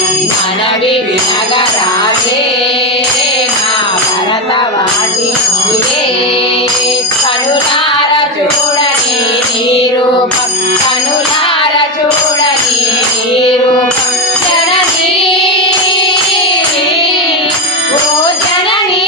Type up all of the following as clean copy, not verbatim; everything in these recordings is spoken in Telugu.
మనవి వినగరాజే నా భరతవాసి నీవే కనులార చూడని నీ రూపం కనులార చూడని నీ రూపం జననీ ఓ జననీ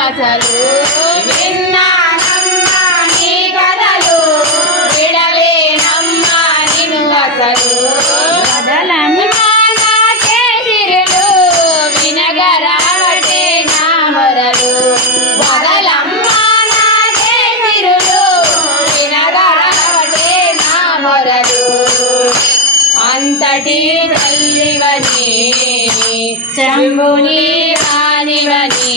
అసలు విన్నానమ్మా నీ కథలు విడలేనమ్మా నిన్ను అసలు వదలమ్మా నాకే సిరులు వినగరావటే నా మొరలు వదలమ్మా నాకే సిరులు వినగరావటే నా మొరలు అంతటి తల్లివని శంభుని రానివని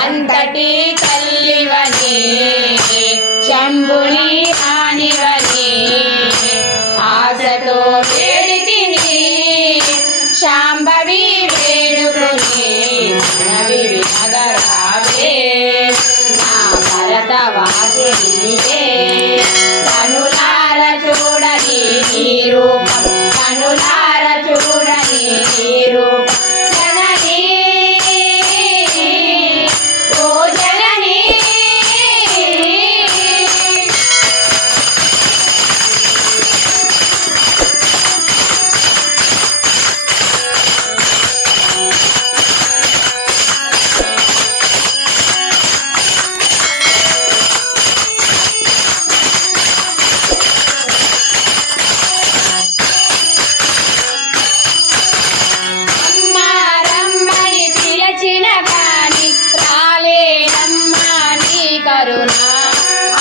అంతటి తల్లివని శంభుని రానివని ఆశతో వేడితిని శాంభవి వేడుకొని మనవి వినగరావే నా భరతవాసి నీవే కనులార చూడని నీ రూపం కనులార చూడని నీ రూపం జననీ ఓ జననీ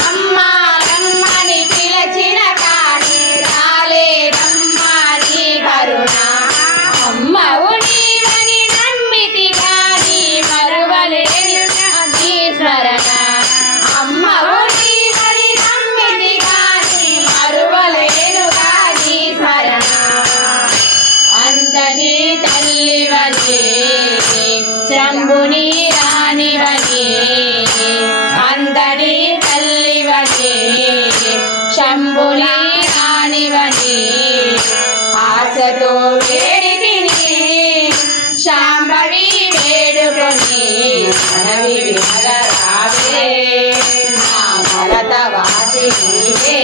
అమ్మా రమ్మని పిలచిన కాని రాలేదమ్మా నీ కరుణ అమ్మవు నీవని నమ్మితి కాని మరువలేని నీ స్మరణ అమ్మవు నీవని నమ్మితి కాని మరువలేనుగా నీ స్మరణ అంతని తల్లివని శంభుని రానివని అందరి తల్లివని శంభుని రానివని ఆశతో వేడితిని శాంభవి వేడుకొని మనవి వినగరావే నా భరతవాసి నీవే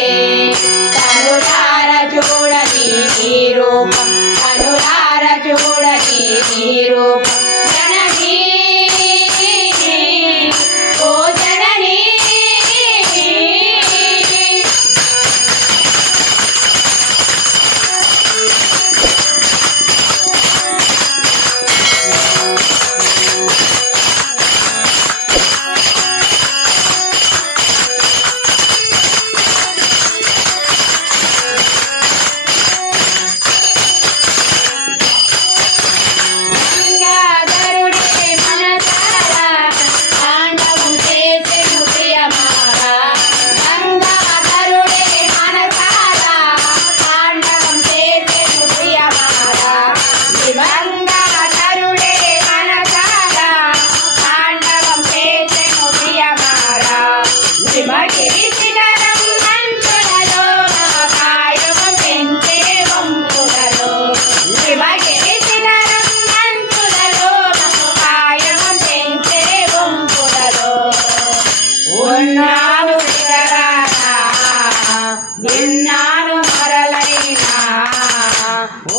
కనులార చూడని నీ రూపం కనులార చూడని నీ రూపం జననీ ఓ జననీ విన్నాను మరలైనా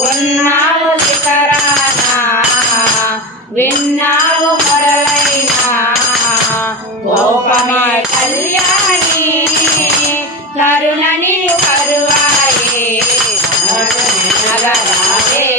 ఉన్నావు శిఖరానా విన్నావు మరలైనా గోపమే కళ్యాణి కరుణని కరువాయే నగరాలే